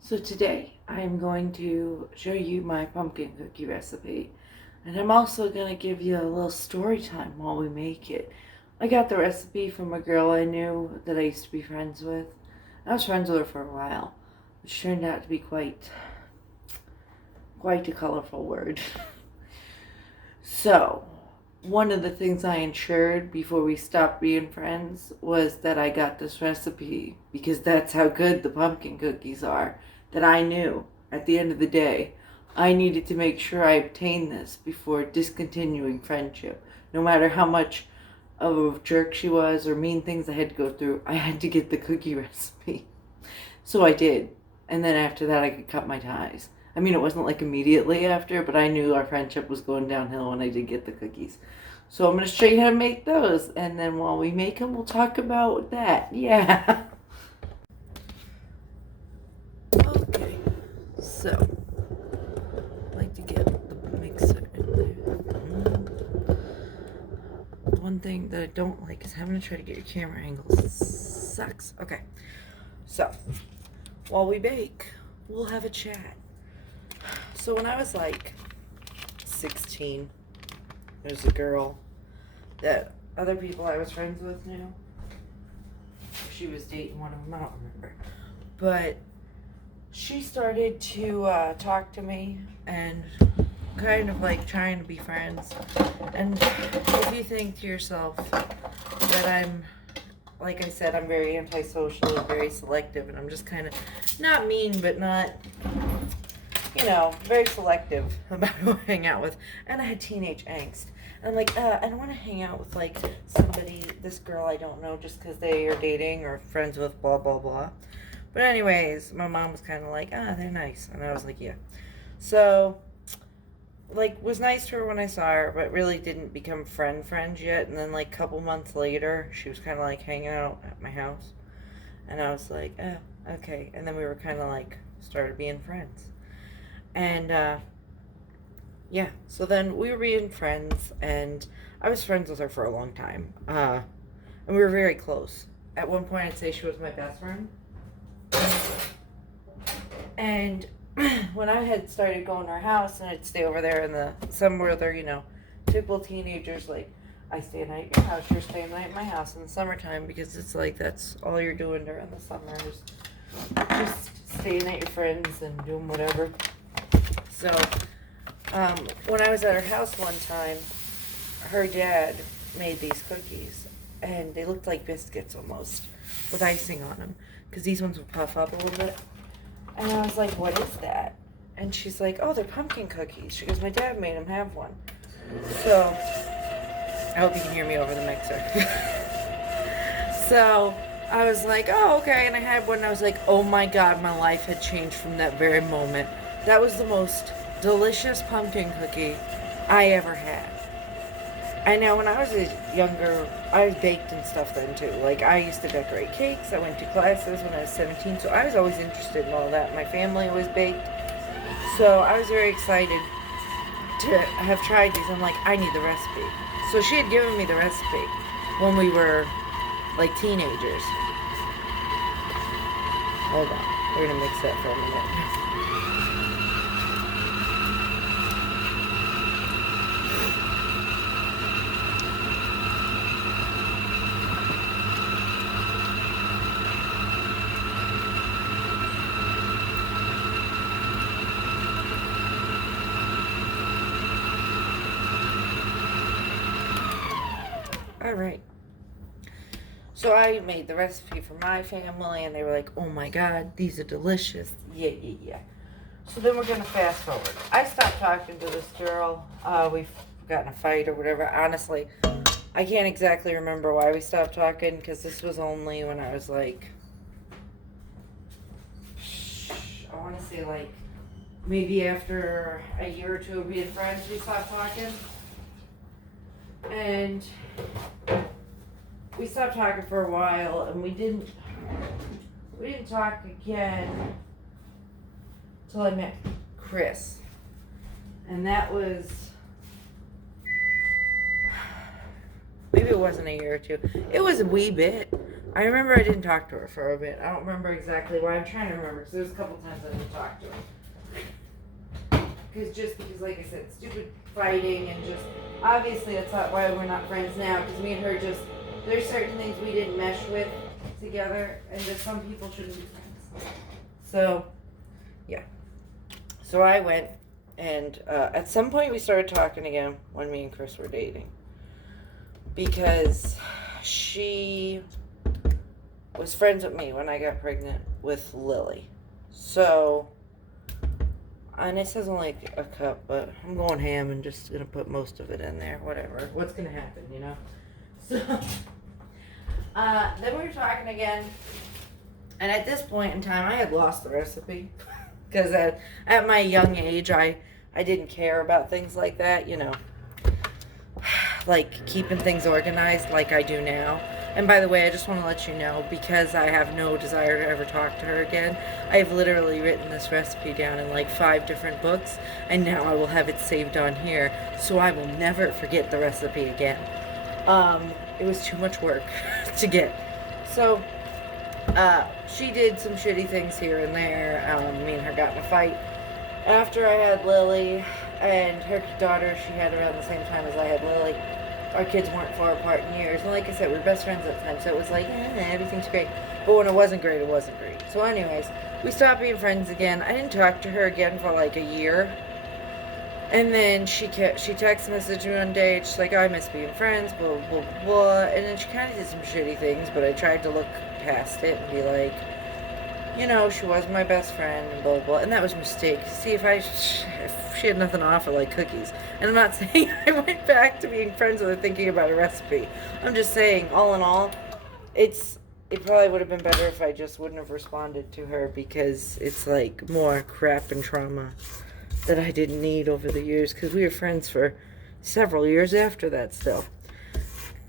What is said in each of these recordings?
So today I am going to show you my pumpkin cookie recipe, and I'm also going to give you a little story time while we make it. I got the recipe from a girl I knew that I used to be friends with. I was friends with her for a while, which turned out to be quite a colorful word. So, one of the things I ensured before we stopped being friends was that I got this recipe, because that's how good the pumpkin cookies are, that I knew at the end of the day I needed to make sure I obtained this before discontinuing friendship. No matter how much of a jerk she was or mean things I had to go through, I had to get the cookie recipe. So I did. And then after that I could cut my ties. I mean, it wasn't like immediately after, but I knew our friendship was going downhill when I did get the cookies. So I'm going to show you how to make those, and then while we make them, we'll talk about that. Yeah. Okay, so I like to get the mixer in there. One thing that I don't like is having to try to get your camera angles. It sucks. Okay, so while we bake, we'll have a chat. So when I was like 16, there's a girl that other people I was friends with knew. She was dating one of them, I don't remember. But she started to talk to me and kind of like trying to be friends. And if you think to yourself that I'm, like I said, I'm very antisocial and very selective, and I'm just kind of not mean, but not, very selective about who I hang out with. And I had teenage angst. And I'm like, I don't want to hang out with like somebody, this girl I don't know just because they are dating or friends with blah, blah, blah. But anyways, my mom was kind of like, they're nice. And I was like, yeah. So, like, was nice to her when I saw her, but really didn't become friends yet. And then like a couple months later, she was kind of like hanging out at my house. And I was like, okay. And then we were kind of like, started being friends. And, yeah, so then we were being friends, and I was friends with her for a long time. And we were very close. At one point, I'd say she was my best friend. And when I had started going to her house, and I'd stay over there in the summer where they're, typical teenagers, like, I stay a night at your house, you're staying a night at my house in the summertime, because it's like that's all you're doing during the summer, is just staying at your friends and doing whatever. So, when I was at her house one time, her dad made these cookies, and they looked like biscuits almost, with icing on them, because these ones would puff up a little bit. And I was like, what is that? And she's like, oh, they're pumpkin cookies. She goes, my dad made them, have one. So, I hope you can hear me over the mixer. So, I was like, oh, okay, and I had one, and I was like, oh my God, my life had changed from that very moment. That was the most delicious pumpkin cookie I ever had. And now when I was younger, I was baked and stuff then too. Like, I used to decorate cakes. I went to classes when I was 17, so I was always interested in all that. My family was baked. So I was very excited to have tried these. I'm like, I need the recipe. So she had given me the recipe when we were like teenagers. Hold on. We're going to mix that for a minute. Alright, so I made the recipe for my family, and they were like, oh my God, these are delicious. Yeah. So then we're going to fast forward. I stopped talking to this girl. We've gotten in a fight or whatever. Honestly, I can't exactly remember why we stopped talking, because this was only when I was like, I want to say like, maybe after a year or two of being friends, we stopped talking. And we stopped talking for a while, and we didn't talk again till I met Chris. And that was, maybe it wasn't a year or two. It was a wee bit, I remember I didn't talk to her for a bit. I don't remember exactly why. I'm trying to remember because there's a couple times I didn't talk to her. Because, like I said, stupid fighting and just, obviously that's not why we're not friends now, because me and her just, there's certain things we didn't mesh with together, and just some people shouldn't be friends. So, yeah. So I went, and at some point we started talking again when me and Chris were dating. Because she was friends with me when I got pregnant with Lily. So, and it says only a cup, but I'm going ham and just going to put most of it in there. Whatever. What's going to happen, you know? So, then we were talking again. And at this point in time, I had lost the recipe. Because at my young age, I didn't care about things like that, you know. Like keeping things organized like I do now. And by the way, I just want to let you know, because I have no desire to ever talk to her again, I've literally written this recipe down in like 5 different books, and now I will have it saved on here, so I will never forget the recipe again. It was too much work to get. So, she did some shitty things here and there. Me and her got in a fight after I had Lily, and her daughter she had around the same time as I had Lily. Our kids weren't far apart in years, and like I said, we were best friends at the time, so it was like, everything's great. But when it wasn't great, it wasn't great. So anyways, we stopped being friends again. I didn't talk to her again for like a year. And then she text messaged me one day, she's like, oh, I miss being friends, blah, blah, blah. And then she kind of did some shitty things, but I tried to look past it and be like, you know, she was my best friend, and blah, blah, and that was a mistake. See, if she had nothing to offer, like cookies. And I'm not saying I went back to being friends with her thinking about a recipe. I'm just saying, all in all, it probably would have been better if I just wouldn't have responded to her, because it's like more crap and trauma that I didn't need over the years, because we were friends for several years after that still.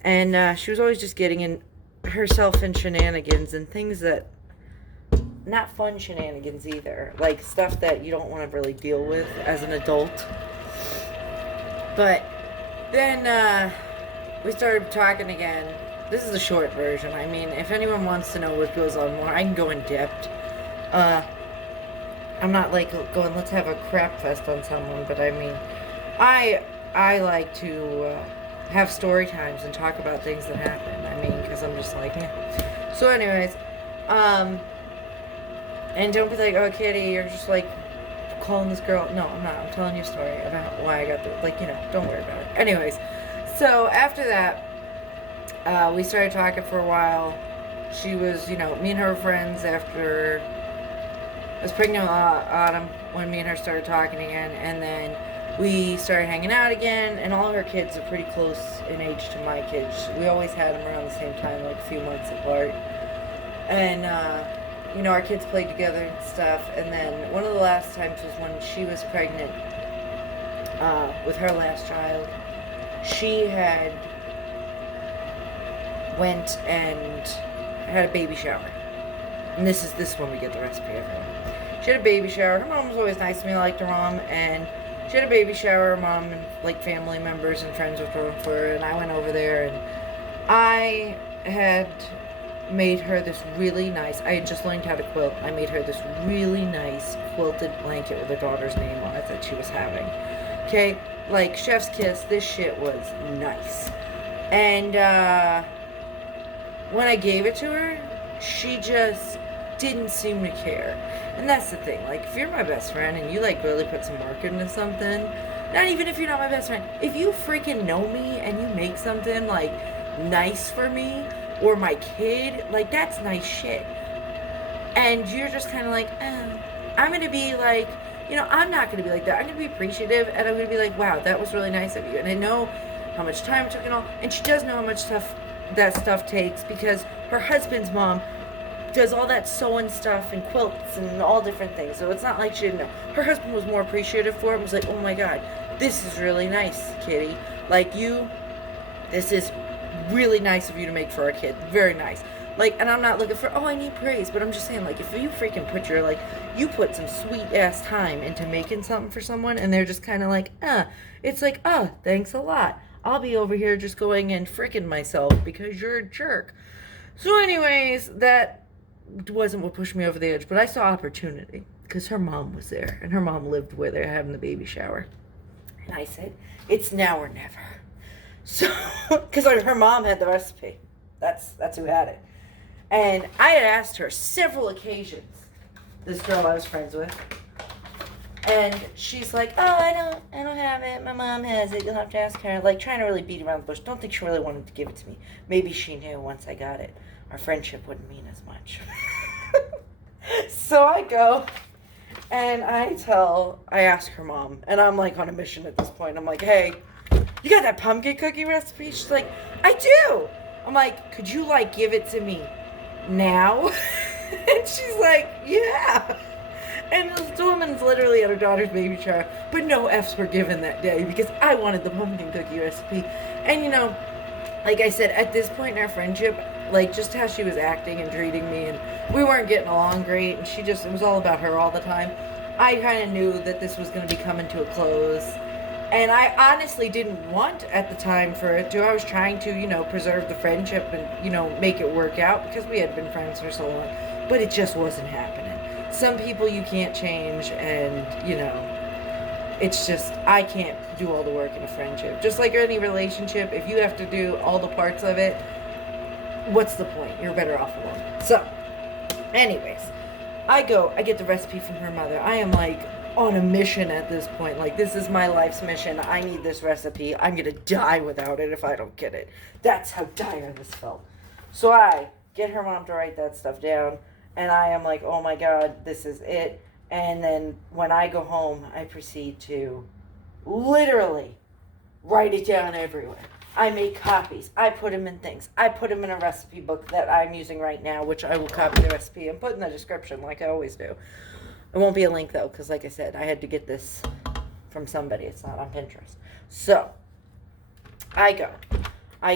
And she was always just getting in herself in shenanigans and things that, not fun shenanigans either, like stuff that you don't want to really deal with as an adult. But then we started talking again. This is a short version. I mean, if anyone wants to know what goes on more, I can go in depth. I'm not like going, let's have a crap fest on someone, but I mean, I like to have story times and talk about things that happen. I mean, because I'm just like, yeah. So anyways, and don't be like, oh, Kitty, you're just like calling this girl. No, I'm not. I'm telling you a story about why I got the, like, you know, don't worry about it. Anyways, so after that, we started talking for a while. She was, you know, me and her were friends after I was pregnant with Autumn when me and her started talking again, and then we started hanging out again, and all her kids are pretty close in age to my kids. We always had them around the same time, like a few months apart. And, you know, our kids played together and stuff. And then one of the last times was when she was pregnant with her last child. She had went and had a baby shower. And this is when we get the recipe, everyone. She had a baby shower. Her mom was always nice to me. I liked her mom. And she had a baby shower. Her mom and, like, family members and friends were throwing for her. And I went over there, and I had made her this really nice, I had just learned how to quilt. I made her this really nice quilted blanket with her daughter's name on it that she was having. Okay? Like, chef's kiss, this shit was nice. And, when I gave it to her, she just didn't seem to care. And that's the thing. Like, if you're my best friend and you, like, really put some work into something, not even if you're not my best friend, if you freaking know me and you make something, like, nice for me, or my kid, like, that's nice shit. And you're just kind of like, I'm going to be like, you know, I'm not going to be like that. I'm going to be appreciative, and I'm going to be like, wow, that was really nice of you. And I know how much time it took and all, and she does know how much stuff takes, because her husband's mom does all that sewing stuff and quilts and all different things. So it's not like she didn't know. Her husband was more appreciative for it, was like, oh my God, this is really nice, Kitty. Like, this is really nice of you to make for our kid. Very nice. Like, and I'm not looking for, oh, I need praise, but I'm just saying, like, if you freaking you put some sweet ass time into making something for someone, and they're just kind of like, it's like, thanks a lot. I'll be over here just going and freaking myself because you're a jerk. So anyways, that wasn't what pushed me over the edge, but I saw opportunity because her mom was there and her mom lived with her having the baby shower. And I said, it's now or never. So, because her mom had the recipe. That's who had it. And I had asked her several occasions, this girl I was friends with, and she's like, oh, I don't have it. My mom has it. You'll have to ask her. Like, trying to really beat around the bush. Don't think she really wanted to give it to me. Maybe she knew once I got it, our friendship wouldn't mean as much. So I go, and I ask her mom, and I'm like on a mission at this point. I'm like, hey, you got that pumpkin cookie recipe? She's like, I do. I'm like, could you like give it to me now? And she's like, yeah. And this woman's literally at her daughter's baby shower, but no F's were given that day because I wanted the pumpkin cookie recipe. And you know, like I said, at this point in our friendship, like just how she was acting and treating me, and we weren't getting along great, and it was all about her all the time. I kind of knew that this was going to be coming to a close. And I honestly didn't want at the time for it to. I was trying to, preserve the friendship and, make it work out because we had been friends for so long. But it just wasn't happening. Some people you can't change, and, it's just, I can't do all the work in a friendship. Just like any relationship, if you have to do all the parts of it, what's the point? You're better off alone. So, anyways, I get the recipe from her mother. I am like on a mission at this point. Like, this is my life's mission. I need this recipe. I'm gonna die without it if I don't get it. That's how dire this felt. So I get her mom to write that stuff down, and I am like, oh my god, this is it. And then when I go home, I proceed to literally write it down everywhere. I make copies. I put them in things. I put them in a recipe book that I'm using right now, which I will copy the recipe and put in the description like I always do. It won't be a link though, because like I said, I had to get this from somebody. It's not on Pinterest. So, I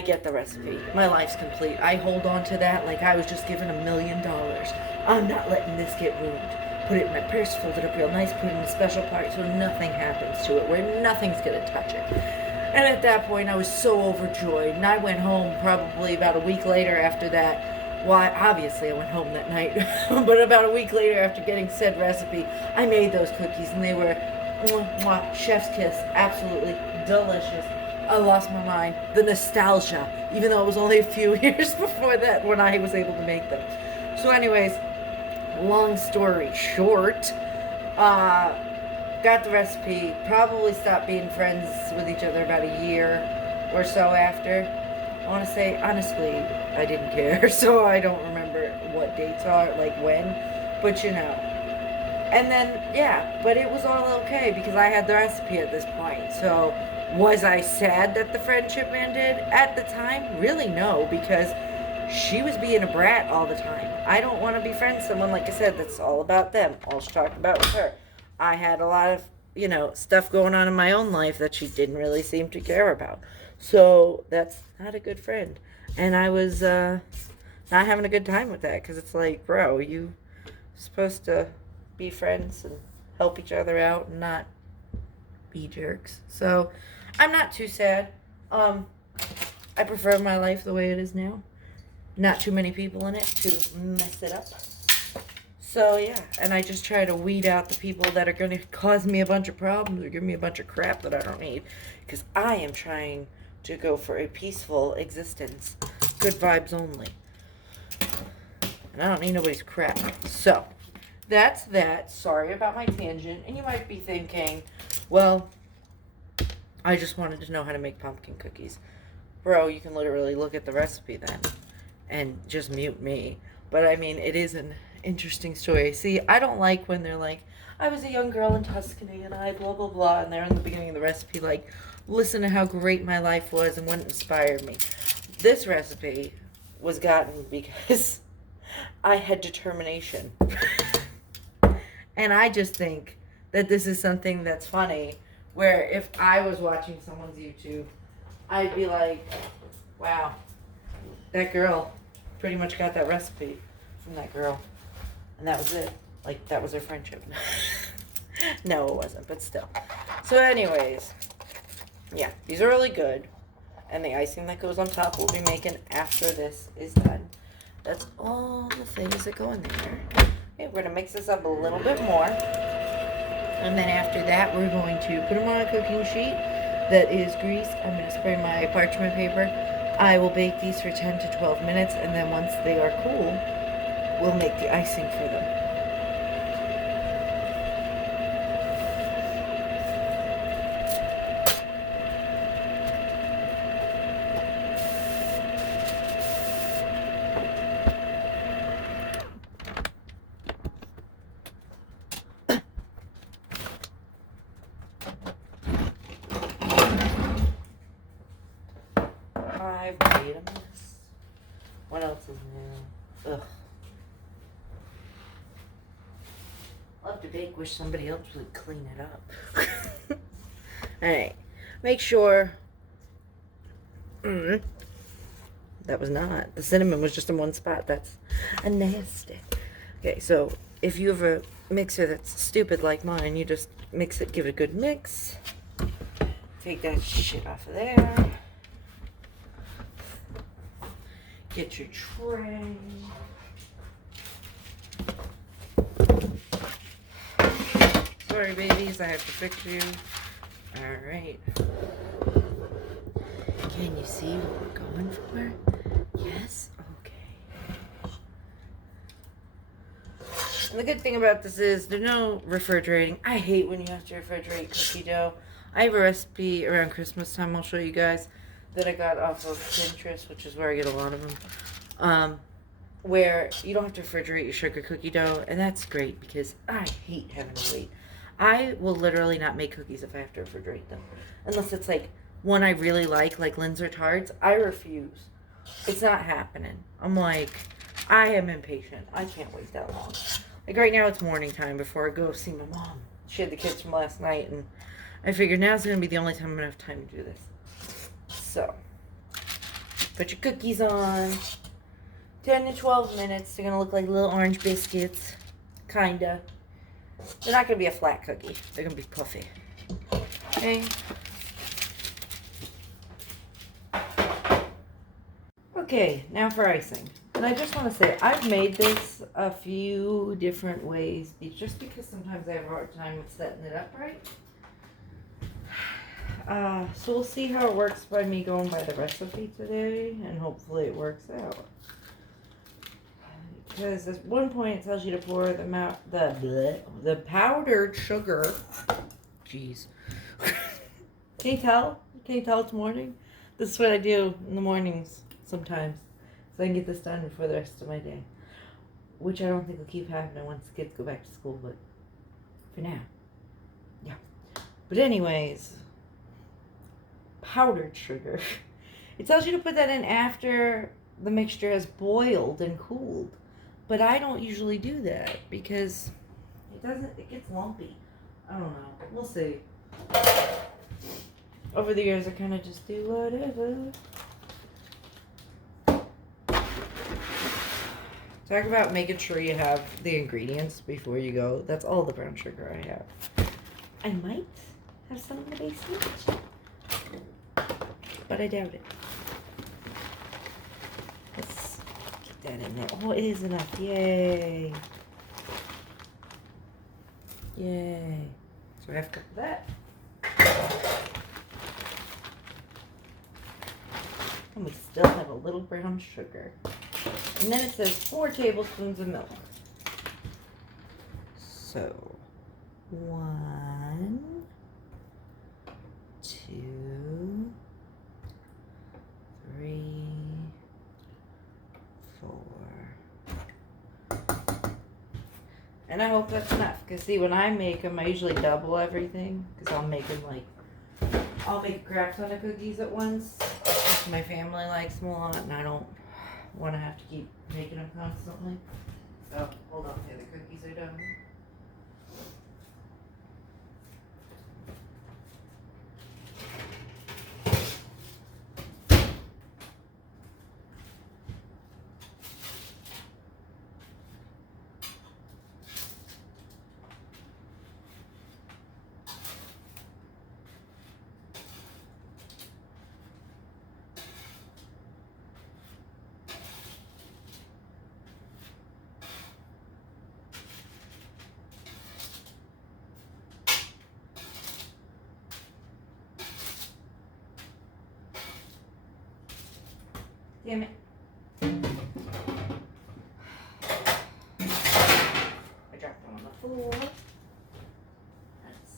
get the recipe. My life's complete. I hold on to that like I was just given $1 million. I'm not letting this get ruined. Put it in my purse, fold it up real nice, put it in a special part so nothing happens to it, where nothing's going to touch it. And at that point, I was so overjoyed. And I went home probably about a week later after that. Well, obviously, I went home that night. But about a week later after getting said recipe, I made those cookies. And they were chef's kiss. Absolutely delicious. I lost my mind. The nostalgia. Even though it was only a few years before that when I was able to make them. So anyways, long story short, got the recipe, probably stopped being friends with each other about a year or so after. I want to say, honestly, I didn't care, so I don't remember what dates are, like when, but And then, yeah, but it was all okay because I had the recipe at this point. So, was I sad that the friendship ended at the time? Really, no, because she was being a brat all the time. I don't want to be friends with someone, like I said, that's all about them. All she talked about was her. I had a lot of, stuff going on in my own life that she didn't really seem to care about. So that's not a good friend. And I was not having a good time with that because it's like, bro, you supposed to be friends and help each other out and not be jerks. So I'm not too sad. I prefer my life the way it is now. Not too many people in it to mess it up. So, yeah, and I just try to weed out the people that are going to cause me a bunch of problems or give me a bunch of crap that I don't need. Because I am trying to go for a peaceful existence. Good vibes only. And I don't need nobody's crap. So, that's that. Sorry about my tangent. And you might be thinking, well, I just wanted to know how to make pumpkin cookies. Bro, you can literally look at the recipe then. And just mute me. But, I mean, it is an interesting story. See, I don't like when they're like, I was a young girl in Tuscany and I blah blah blah, and they're in the beginning of the recipe like, listen to how great my life was and what inspired me. This recipe was gotten because I had determination. And I just think that this is something that's funny, where if I was watching someone's YouTube, I'd be like, wow, that girl pretty much got that recipe from that girl. And that was it. Like, that was their friendship. No, it wasn't, but still. So anyways, yeah, these are really good. And the icing that goes on top we'll be making after this is done. That's all the things that go in there. Okay, we're gonna mix this up a little bit more. And then after that, we're going to put them on a cooking sheet that is greased. I'm gonna spray my parchment paper. I will bake these for 10 to 12 minutes, and then once they are cool, we'll make the icing for them. 5 made a mess. What else is new? Ugh. Love to bake, wish somebody else would clean it up. Alright. Make sure. That was not. The cinnamon was just in one spot. That's a nasty. Okay, so if you have a mixer that's stupid like mine, you just mix it, give it a good mix. Take that shit off of there. Get your tray. Sorry, babies, I have to fix you. Alright. Can you see what we're going for? Yes? Okay. And the good thing about this is there's no refrigerating. I hate when you have to refrigerate cookie dough. I have a recipe around Christmas time I'll show you guys that I got off of Pinterest, which is where I get a lot of them, where you don't have to refrigerate your sugar cookie dough, and that's great because I hate having to wait. I will literally not make cookies if I have to refrigerate them, unless it's like one I really like Linzer tarts. I refuse. It's not happening. I'm like, I am impatient. I can't wait that long. Like right now it's morning time before I go see my mom. She had the kids from last night, and I figured now's going to be the only time I'm going to have time to do this. So, put your cookies on. 10 to 12 minutes. They're going to look like little orange biscuits. Kinda. They're not going to be a flat cookie. They're going to be puffy. Okay. Okay, now for icing. And I just want to say, I've made this a few different ways. Just because sometimes I have a hard time with setting it up right. So we'll see how it works by me going by the recipe today, and hopefully it works out. Because at one point it tells you to pour the powdered sugar. Jeez. Can you tell? Can you tell it's morning? This is what I do in the mornings sometimes, so I can get this done before the rest of my day. Which I don't think will keep happening once the kids go back to school, but for now, yeah. But anyways. Powdered sugar. It tells you to put that in after the mixture has boiled and cooled, but I don't usually do that because it gets lumpy. I don't know. We'll see. Over the years I kind of just do whatever. Talk about making sure you have the ingredients before you go. That's all the brown sugar I have. I might have some in the basement, but I doubt it. Let's get that in there. Oh, it is enough. Yay. Yay. So I have a cup of that. And we still have a little brown sugar. And then it says 4 tablespoons of milk. So, 1, 2, 3, 4. And I hope that's enough. Because see, when I make them, I usually double everything. Because I'll make a crap ton of cookies at once. My family likes them a lot, and I don't want to have to keep making them constantly. So, hold on, the other cookies are done. Damn it. I dropped them on the floor. That's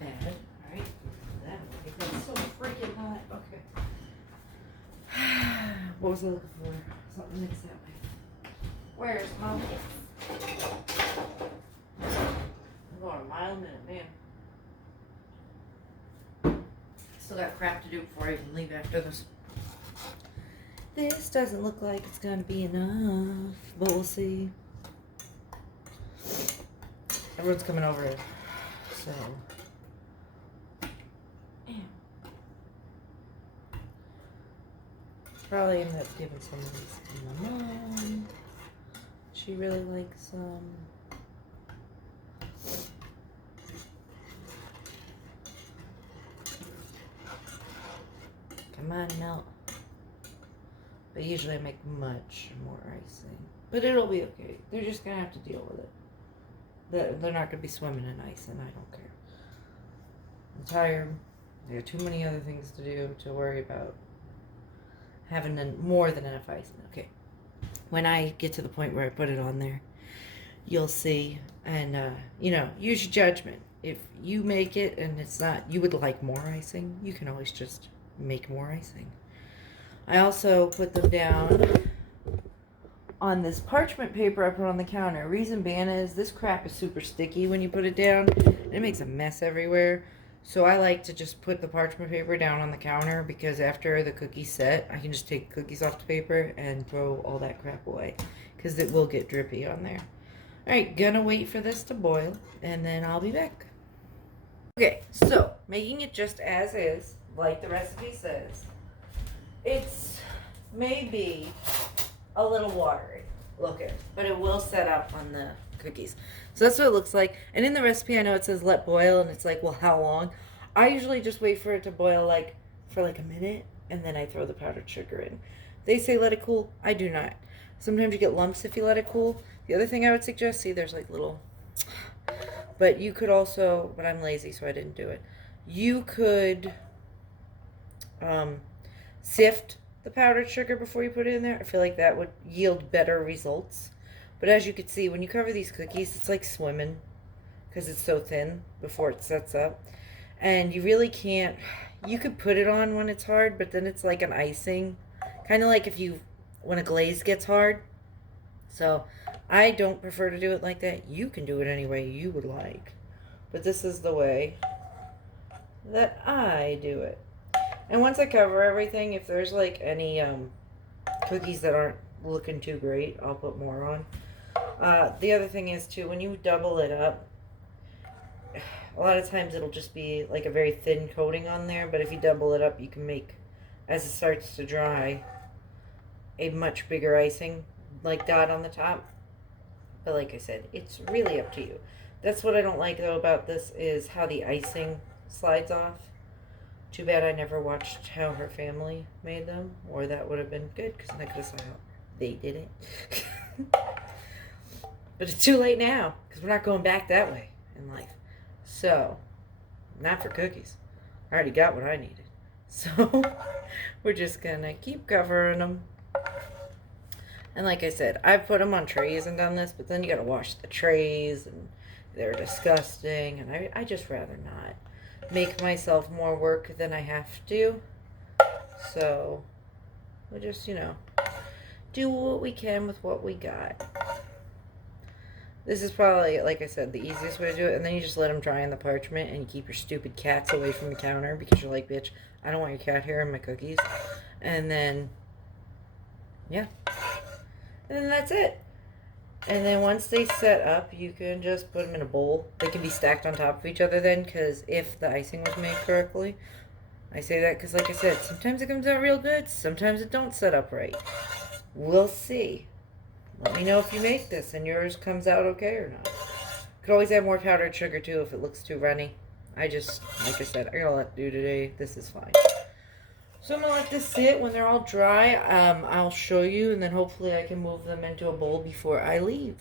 bad. Alright. That way. That's so freaking hot. Okay. What was I looking for? Something mixed that way. Where's my mix? I'm going a mile a minute, man. Still got crap to do before I even leave after this. This doesn't look like it's gonna be enough, but we'll see. Everyone's coming over, so. Probably ended up giving some of these to my mom. She really likes them. Come on, melt. But usually I make much more icing. But it'll be okay. They're just going to have to deal with it. They're not going to be swimming in ice, and I don't care. I'm tired. I got too many other things to do to worry about having more than enough icing. Okay. When I get to the point where I put it on there, you'll see. And, use your judgment. If you make it and it's not, you would like more icing, you can always just make more icing. I also put them down on this parchment paper I put on the counter. Reason being is this crap is super sticky when you put it down. And it makes a mess everywhere. So I like to just put the parchment paper down on the counter because after the cookies set, I can just take cookies off the paper and throw all that crap away because it will get drippy on there. Alright, gonna wait for this to boil and then I'll be back. Okay, so making it just as is, like the recipe says. It's maybe a little watery looking, but it will set up on the cookies. So that's what it looks like. And in the recipe, I know it says let boil, and it's like, well, how long? I usually just wait for it to boil for a minute, and then I throw the powdered sugar in. They say let it cool. I do not. Sometimes you get lumps if you let it cool. The other thing I would suggest, see, there's little, but you could also, but I'm lazy, so I didn't do it. You could sift the powdered sugar before you put it in there. I feel like that would yield better results. But as you can see, when you cover these cookies, it's like swimming because it's so thin before it sets up. And you really can't, you could put it on when it's hard, but then it's like an icing. Kind of like when a glaze gets hard. So I don't prefer to do it like that. You can do it any way you would like. But this is the way that I do it. And once I cover everything, if there's any cookies that aren't looking too great, I'll put more on. The other thing is too, when you double it up, a lot of times it'll just be like a very thin coating on there, but if you double it up, you can make, as it starts to dry, a much bigger icing dot on the top. But like I said, it's really up to you. That's what I don't like though about this, is how the icing slides off. Too bad I never watched how her family made them, or that would have been good, because then I could have saw how they did it. But it's too late now, because we're not going back that way in life. So, not for cookies. I already got what I needed. So, we're just going to keep covering them. And like I said, I've put them on trays and done this, but then you got to wash the trays, and they're disgusting, and I just rather not make myself more work than I have to. So, we'll just, do what we can with what we got. This is probably, like I said, the easiest way to do it. And then you just let them dry in the parchment, and you keep your stupid cats away from the counter, because you're like, bitch, I don't want your cat hair in my cookies. And then, yeah. And then that's it. And then once they set up, you can just put them in a bowl. They can be stacked on top of each other then, because if the icing was made correctly. I say that because, like I said, sometimes it comes out real good. Sometimes it don't set up right. We'll see. Let me know if you make this and yours comes out okay or not. Could always add more powdered sugar too if it looks too runny. Like I said, I got a lot to do today. This is fine. So I'm going to let this sit. When they're all dry, I'll show you, and then hopefully I can move them into a bowl before I leave.